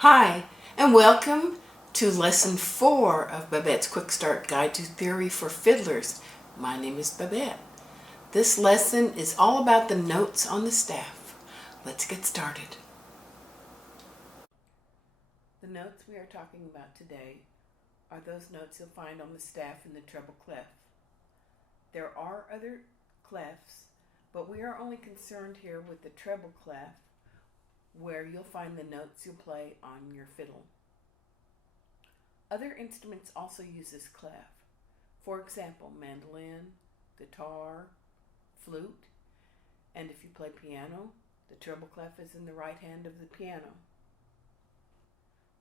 Hi, and welcome to Lesson 4 of Babette's Quick Start Guide to Theory for Fiddlers. My name is Babette. This lesson is all about the notes on the staff. Let's get started. The notes we are talking about today are those notes you'll find on the staff in the treble clef. There are other clefs, but we are only concerned here with the treble clef, where you'll find the notes you'll play on your fiddle. Other instruments also use this clef. For example, mandolin, guitar, flute, and if you play piano, the treble clef is in the right hand of the piano.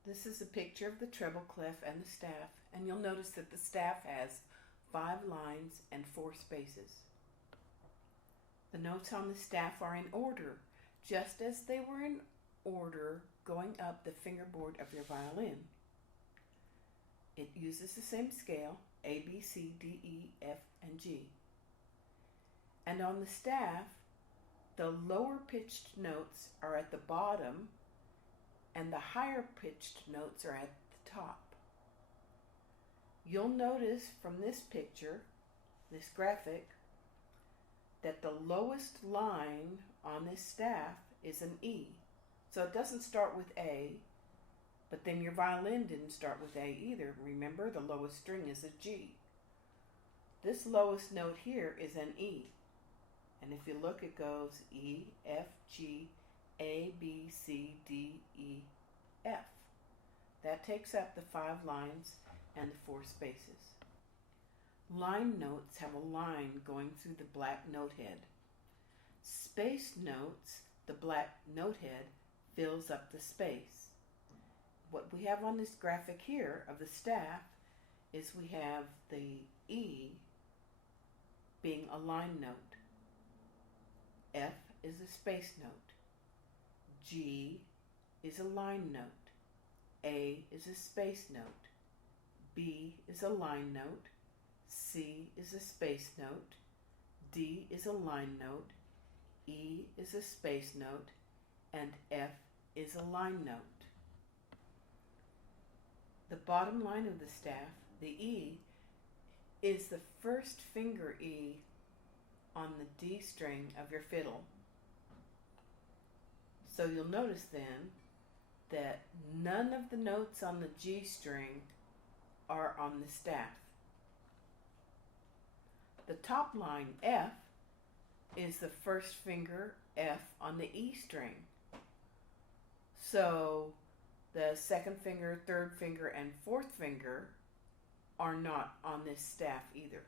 This is a picture of the treble clef and the staff, and you'll notice that the staff has 5 lines and 4 spaces. The notes on the staff are in order, just as they were in order going up the fingerboard of your violin. It uses the same scale, A, B, C, D, E, F, and G. And on the staff, the lower pitched notes are at the bottom and the higher pitched notes are at the top. You'll notice from this picture, this graphic, that the lowest line on this staff is an E. So it doesn't start with A, but then your violin didn't start with A either. Remember, the lowest string is a G. This lowest note here is an E. And if you look, it goes E, F, G, A, B, C, D, E, F. That takes up the 5 lines and the 4 spaces. Line notes have a line going through the black note head. Space notes, the black note head, fills up the space. What we have on this graphic here of the staff is we have the E being a line note. F is a space note. G is a line note. A is a space note. B is a line note. C is a space note. D is a line note. E is a space note. And F is a line note. The bottom line of the staff, the E, is the first finger E on the D string of your fiddle. So you'll notice then that none of the notes on the G string are on the staff. The top line, F, is the first finger F on the E string. So the second finger, third finger, and fourth finger are not on this staff either.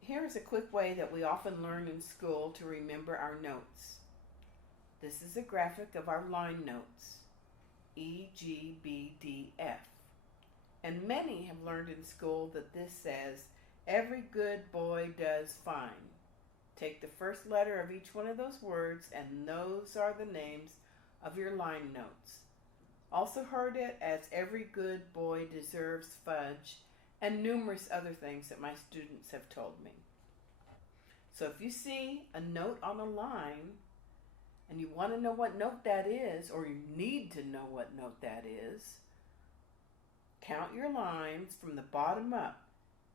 Here's a quick way that we often learn in school to remember our notes. This is a graphic of our line notes, E, G, B, D, F. And many have learned in school that this says, every good boy does fine. Take the first letter of each one of those words, and those are the names of your line notes. Also heard it as every good boy deserves fudge, and numerous other things that my students have told me. So if you see a note on a line, and you want to know what note that is, or you need to know what note that is, count your lines from the bottom up.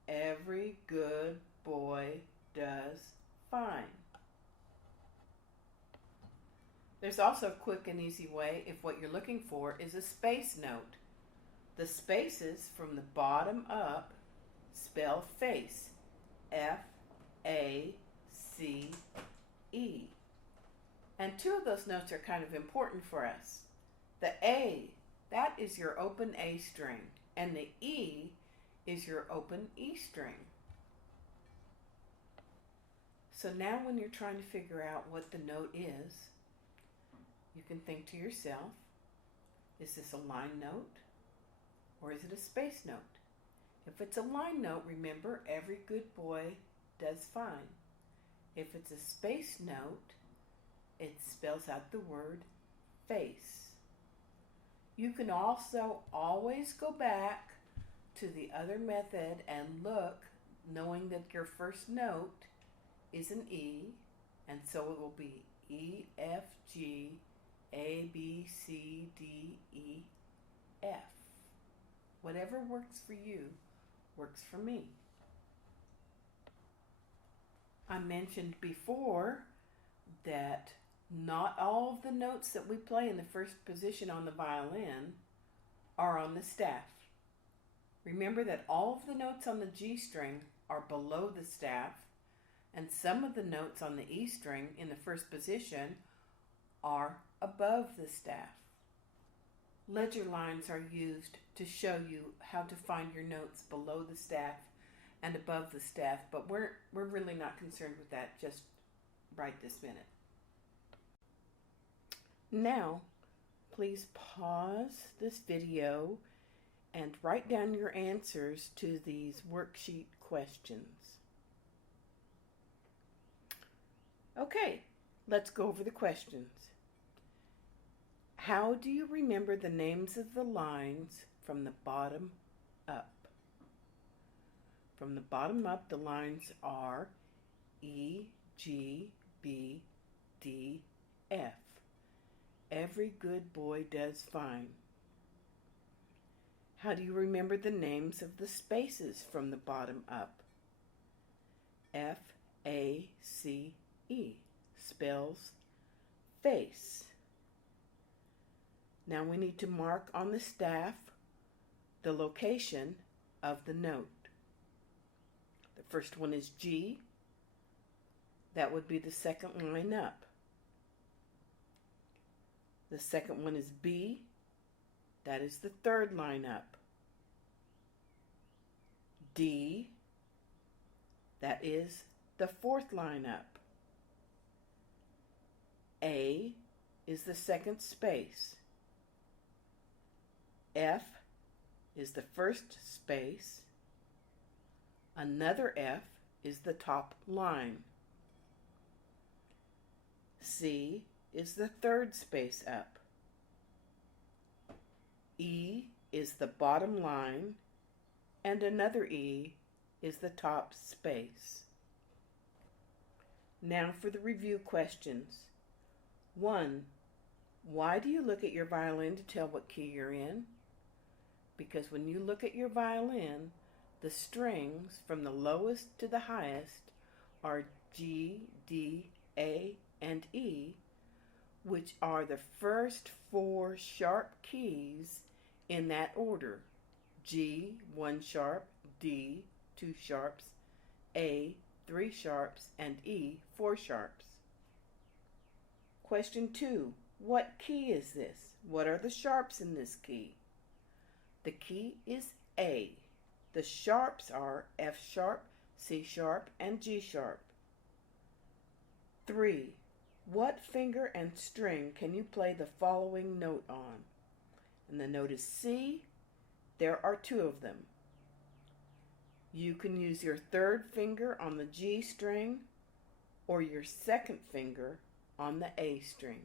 Every good boy does fine. There's also a quick and easy way if what you're looking for is a space note. The spaces from the bottom up spell face. F-A-C-E. And 2 of those notes are kind of important for us. The A, that is your open A string, and the E is your open E string. So now when you're trying to figure out what the note is, you can think to yourself, is this a line note or is it a space note? If it's a line note, remember, every good boy does fine. If it's a space note, it spells out the word face. You can also always go back to the other method and look, knowing that your first note is an E, and so it will be E, F, G, A, B, C, D, E, F. Whatever works for you works for me. I mentioned before that not all of the notes that we play in the first position on the violin are on the staff. Remember that all of the notes on the G string are below the staff, and some of the notes on the E string in the first position are above the staff. Ledger lines are used to show you how to find your notes below the staff and above the staff, but we're really not concerned with that just right this minute. Now, please pause this video and write down your answers to these worksheet questions. Okay, let's go over the questions. How do you remember the names of the lines from the bottom up? From the bottom up, the lines are E, G, B, D, F. Every good boy does fine. How do you remember the names of the spaces from the bottom up? F, A, C, E spells face. Now we need to mark on the staff the location of the note. The first one is G. That would be the second line up. The second one is B. That is the third line up. D. That is the fourth line up. A is the second space. F is the first space. Another F is the top line. C is the third space up. E is the bottom line, and another E is the top space. Now for the review questions. 1. Why do you look at your violin to tell what key you're in? Because when you look at your violin, the strings from the lowest to the highest are G, D, A, and E, which are the first 4 sharp keys in that order. G, 1 sharp, D, 2 sharps, A, 3 sharps, and E, 4 sharps. Question 2. What key is this? What are the sharps in this key? The key is A. The sharps are F sharp, C sharp, and G sharp. 3. What finger and string can you play the following note on? And the note is C. There are 2 of them. You can use your third finger on the G string or your second finger on the A string.